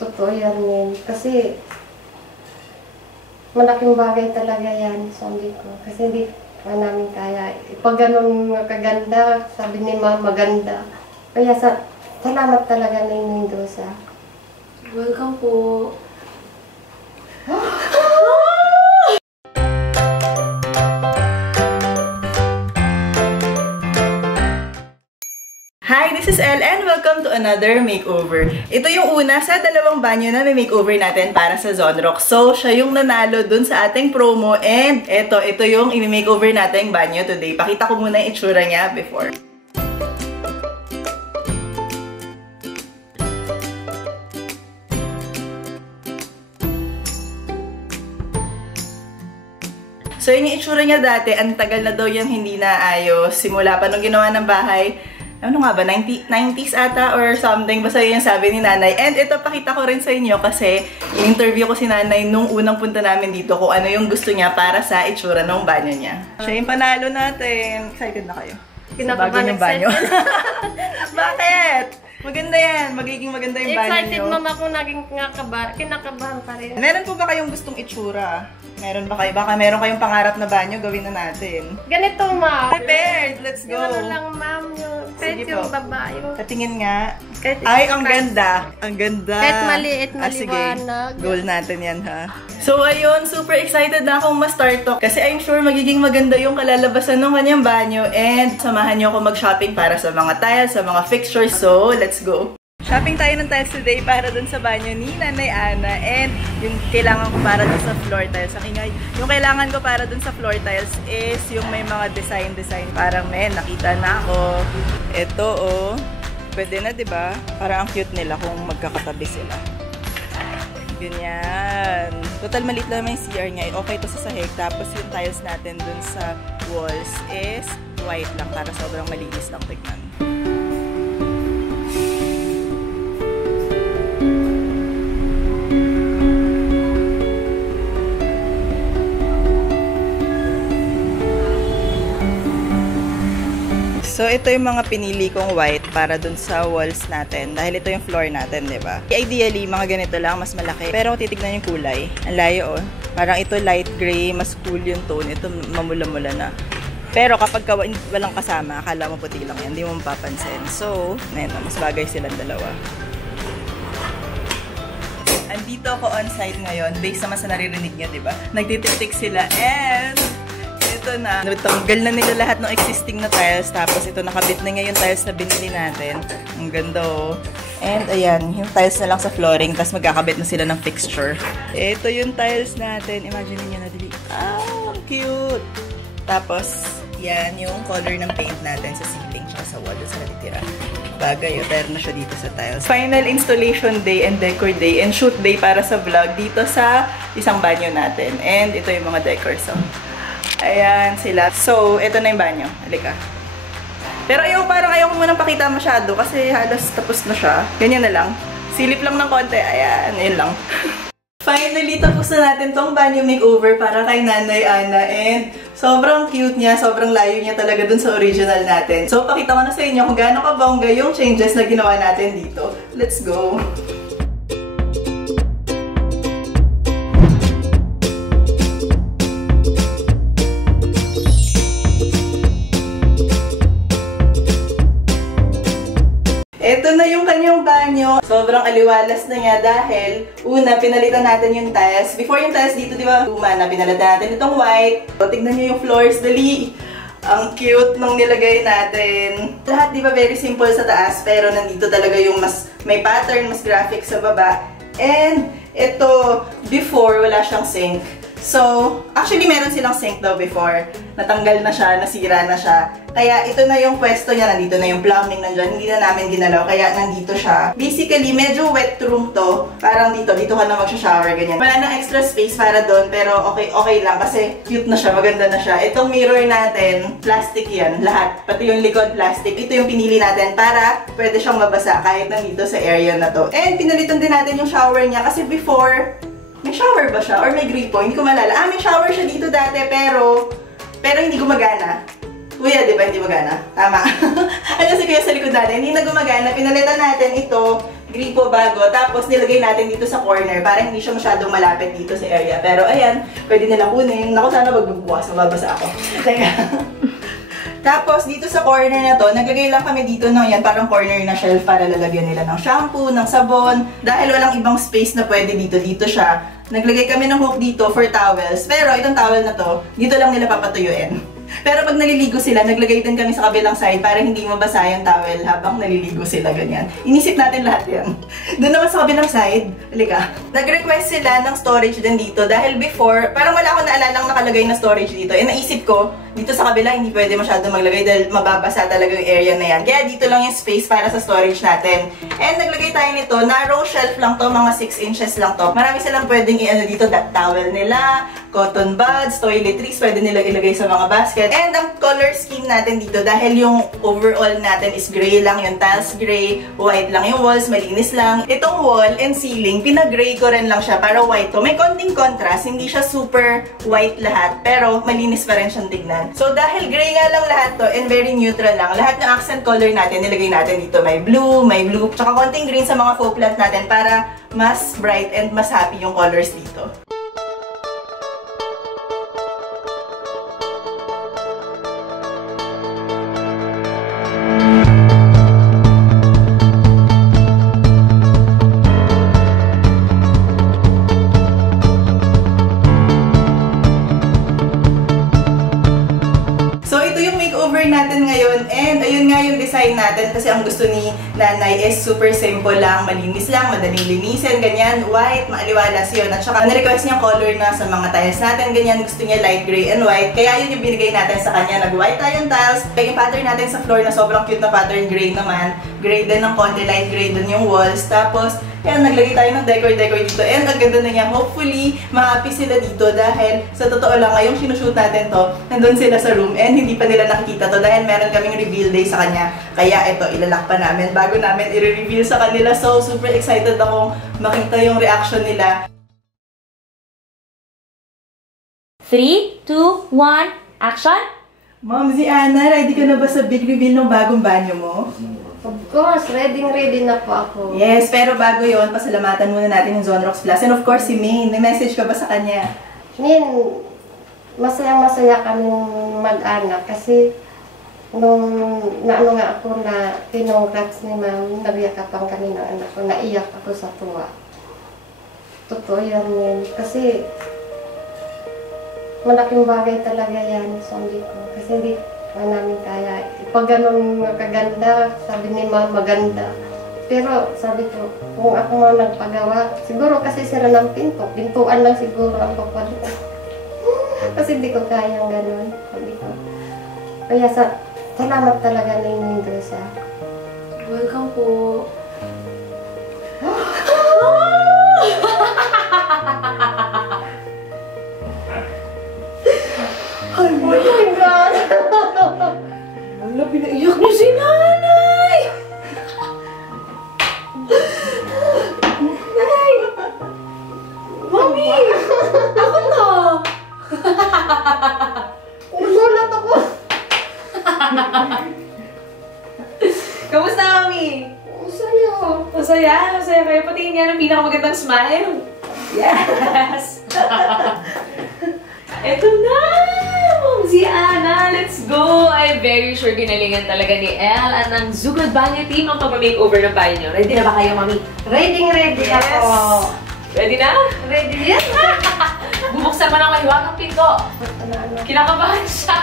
Totoo yan, men. Kasi, malaking bagay talaga yan, sabi ko. Kasi hindi pa namin kaya. Pag ganun kaganda, sabi ni Ma'am, maganda. Kaya salamat talaga na Mendoza. Welcome po. Hi, this is Elle and welcome to another makeover. Ito yung una sa dalawang banyo na may makeover natin para sa Zonrock. So, siya yung nanalo dun sa ating promo and ito yung i-makeover natin banyo today. Pakita ko muna yung itsura niya before. So, yung itsura niya dati, ang tagal na daw yung hindi naayos. Simula pa nung ginawa ng bahay. Ano nga ba? 90s ata or something. Basta yun yung sabi ni nanay. And ito, pakita ko rin sa inyo kasi in-interview ko si nanay nung unang punta namin dito kung ano yung gusto niya para sa itsura ng banyo niya. Siya yung panalo natin. Excited na kayo? Kinakabahan yung banyo. Bakit? Maganda yan. Magiging maganda yung banyo. Excited mama ko naging kinakabahan pa rin. Meron po ba kayong gustong itsura? Meron ba kayo? Baka meron kayong pangarap na banyo, gawin na natin. Ganito, ma'am. Prepared! Let's go! Yung ano lang, ma'am. Kahit yung babae. Patingin nga. Kahit ay, ang ganda! Ang ganda! Kahit maliit, Sige. maliwanag. Goal natin yan, ha? So, ayun. Super excited na akong ma-start to. Kasi I'm sure magiging maganda yung kalalabasan ng kanyang banyo. And samahan niyo ako mag-shopping para sa mga tiles, sa mga fixtures. So, let's go! Shopping tayo ng tiles today para dun sa banyo ni Nanay Ana. And yung kailangan ko para dun sa floor tiles. Ang ingay. Yung kailangan ko para dun sa floor tiles is yung may mga design. Parang nakita na ako. Ito, oh. Pwede na, diba? Parang ang cute nila kung magkakatabi sila. Ganyan. Total, maliit lang yung CR niya. Okay to sa sahig. Tapos yung tiles natin dun sa walls is white lang para sobrang malinis lang tignan. So, ito yung mga pinili kong white para dun sa walls natin. Dahil ito yung floor natin, di ba? Ideally, mga ganito lang, mas malaki. Pero kung titignan yung kulay, ang layo, oh. Parang ito light gray, mas cool yung tone. Ito mamula-mula na. Pero kapag walang kasama, akala mo puti lang yan. Hindi mo mapapansin. So, ayun, mas bagay silang dalawa. Andito ako on-site ngayon. Based naman sa naririnig nyo, di ba? Nagtititik sila and ito na. Natanggal na nila lahat ng existing na tiles. Tapos ito nakabit na ngayon tiles na binili natin. Ang ganda, oh. And ayan, yung tiles na lang sa flooring. Tapos magkakabit na sila ng fixture. Ito yung tiles natin. Imagine niyo na dali. Ah, cute! Tapos, yan yung color ng paint natin sa ceiling tsaka sa wall sa natitira. Bagay, pero na siya dito sa tiles. Final installation day and decor day and shoot day para sa vlog dito sa isang banyo natin. And ito yung mga decors, oh. Ayan sila. So, ito na yung banyo. Halika. Pero parang ayaw ko munang pakita masyado kasi halos tapos na siya. Ganyan na lang. Silip lang ng konti. Ayan, yun lang. Finally, tapos na natin tong banyo makeover para kay Nanay Ana. And sobrang cute niya. Sobrang layo niya talaga dun sa original natin. So, pakita ko na sa inyo kung gaano kabongga yung changes na ginawa natin dito. Let's go! Ito na yung kanyang banyo. Sobrang aliwalas na niya dahil una, pinalitan natin yung tiles. Before yung tiles dito, di ba, luma na, pinalitan natin itong white. So, tignan nyo yung floors, dali. Ang cute nung nilagay natin. Lahat, di ba, very simple sa taas, pero nandito talaga yung mas may pattern, mas graphic sa baba. And ito, before, wala siyang sink. So, actually, meron silang sink daw before. Natanggal na siya, nasira na siya. Kaya, ito na yung pwesto niya. Nandito na yung plumbing nandyan. Hindi na namin ginalaw. Kaya, nandito siya. Basically, medyo wet room to. Parang dito ka na mag-shower, ganyan. Wala nang extra space para doon. Pero, okay lang. Kasi, cute na siya. Maganda na siya. Itong mirror natin, plastic yan. Lahat. Pati yung likod, plastic. Ito yung pinili natin para pwede siyang mabasa kahit nandito sa area na to. And, pinalitan din natin yung shower niya. Kasi before, may shower ba siya? Or may gripo? Hindi ko malala. Ah, may shower siya dito dati, pero hindi gumagana. Kuya, di ba hindi gumagana? Tama. Ano si Kuya sa likod natin? Hindi na gumagana. Pinalitan natin ito. gripo bago. Tapos nilagay natin dito sa corner para hindi siya masyadong malapit dito sa area. Pero ayan, pwede nila kunin. Naku, sana wag magbukas. Mababasa ako. Teka. Tapos dito sa corner na to, naglagay lang kami dito ng yan, parang corner na shelf para lalagyan nila ng shampoo, ng sabon. Dahil walang ibang space na pwede dito, dito siya. Naglagay kami ng hook dito for towels. Pero itong towel na to, dito lang nila papatuyuin. Pero pag naliligo sila, naglagay din kami sa kabilang side para hindi mabasa yung towel habang naliligo sila, ganyan. Inisip natin lahat yan. Doon naman sa kabilang side, halika. Nag-request sila ng storage din dito dahil before, parang wala akong naalalang nakalagay na storage dito. Eh naisip ko, dito sa kabila hindi pwede masyado maglagay dahil mababasa talaga yung area na yan. Kaya dito lang yung space para sa storage natin. And naglagay tayo nito, narrow shelf lang to, mga 6 inches lang to. Marami silang pwedeng i-ano dito, towel nila, cotton buds, toiletries, pwede nila ilagay sa mga basket. And ang color scheme natin dito, dahil yung overall natin is gray lang, yung tiles gray, white lang yung walls, malinis lang. Itong wall and ceiling, pinag-gray ko rin lang siya para white to. May konting contrast, hindi siya super white lahat, pero malinis pa rin siyang tignan. So dahil gray nga lang lahat to and very neutral lang, lahat ng accent color natin, nilagay natin dito. May blue, tsaka konting green sa mga faux plant natin para mas bright and mas happy yung colors dito. Natin ngayon, and ayun nga yung design natin kasi ang gusto ni nanay is super simple lang, malinis lang, madaling linisin, ganyan, white, maaliwalas yun. At saka na-request niya color na sa mga tiles natin, ganyan, gusto niya light gray and white, kaya yun yung binigay natin sa kanya. Nag-white tayong tiles, kaya yung pattern natin sa floor na sobrang cute na pattern, gray naman, gray din ng konti, light gray din yung walls, tapos yan, naglagay tayo ng decor dito. And ang ganda na niya. Hopefully, ma-happy sila dito dahil sa totoo lang, ngayong sinushoot natin to, nandun sila sa room and hindi pa nila nakikita to dahil meron kaming reveal day sa kanya. Kaya ito, ilalak pa namin bago namin i-reveal sa kanila. So, super excited akong makita yung reaction nila. 3, 2, 1, action! Ma'am, si Ana, ready ka na ba sa big reveal ng bagong banyo mo? Of course, ready na po ako. Yes, pero bago yon, pasalamatan muna natin yung Zonrox Plus. And of course, si Maine. May message ka ba sa kanya? Min, masaya-masaya kaming mag-anak kasi nung naano nga ako na pinongrats ni ma'am, nabiyakapan kami ng anak ko, naiyak ako sa tuwa. Totoo yan, Min. Kasi malaking bagay talaga yan, sabi ko. Kasi hindi pa namin kaya. Pag ganun kaganda, sabi ni ma'am, maganda. Pero sabi ko, kung ako nga nagpagawa, siguro kasi sira ng pintuan lang siguro ang papadala. Kasi hindi ko kayang ganun, sabi ko. Kaya salamat talaga na yung Mendoza. Welcome po. Oh my God! Wala, pinaiyak niyo si nanay! Nanay! Mami! Ako to! Nagulat ako! Kamusta, Mami? Masaya. Masaya? Masaya kayo? Patingin nga ng pinakamagandang smile. Yes! Eto na! Si Ana, let's go! I'm very sure ginalingan talaga ni Elle at ng Zugod Banyo team ang pag-makeover ng bahay niyo. Ready na ba kayo, Mami? Ready Yes! ako. Ready na? Ready yan? Bubuksan mo ng mahiwagang pinto. Kinakabahan siya.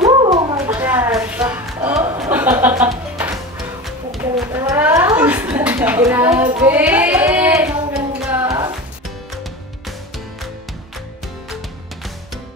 Oh my God! Ang ganda! Grabe! Ang ganda!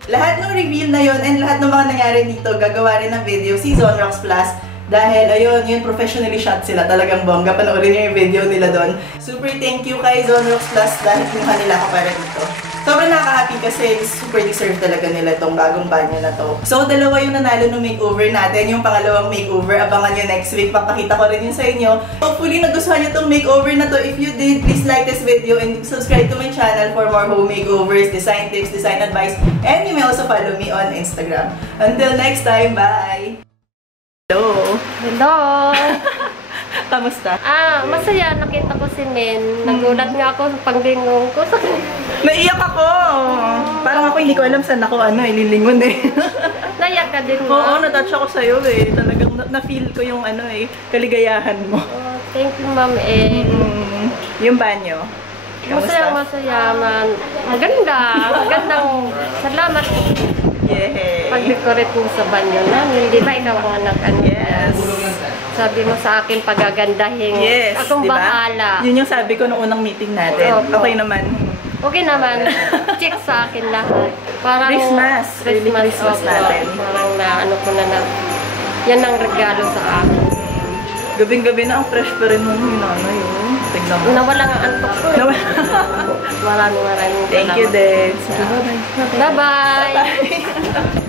Lahat ng reveal na yon and lahat ng mga nangyari dito, gagawa rin ng video si Zonrox Plus. Dahil, ayun, yun, professionally shot sila. Talagang bongga. Panoorin niyo yung video nila doon. Super thank you kay Zonrox Plus dahil kinuha nila ako para dito. Sobrang nakaka-happy kasi super deserve talaga nila itong bagong banyo na to. So, dalawa yung nanalo ng makeover natin. Yung pangalawang makeover, abangan nyo next week. Papakita ko rin yun sa inyo. Hopefully, nagustuhan nyo itong makeover na to. If you did, please like this video and subscribe to my channel for more home makeovers, design tips, design advice, and you may also follow me on Instagram. Until next time, bye! Hello! Hello! Kamusta? Masaya. Nakita ko si Men. Nagulat nga ako sa panglingon ko. Naiyak ako! Parang ako hindi ko alam saan ako ililingon eh. Naiyak ka din Oo, mo. na-touch ako sa'yo eh. Talagang na-feel ko yung kaligayahan mo. Oh, thank you, Ma'am. Yung banyo. Masaya man. Maganda. Magandang salamat Yay! pag-decorate mo sa banyo namin. Di ba ikaw ang anak? Yes! Sabi mo sa akin pagagandahin. Yes! Akong diba? bahala. Yun yung sabi ko nung unang meeting natin. Opo. Okay naman. Okay naman. Check sa akin lahat. Parang Christmas. Really Christmas opo. natin. Parang ano ko na yan ang regalo sa akin. Gabing-gabi na ang fresh pa rin mo yung nanay. Tignan mo. Nawala nga antok ko. Maraming Thank you, salamat. Dad. Bye-bye. Bye-bye.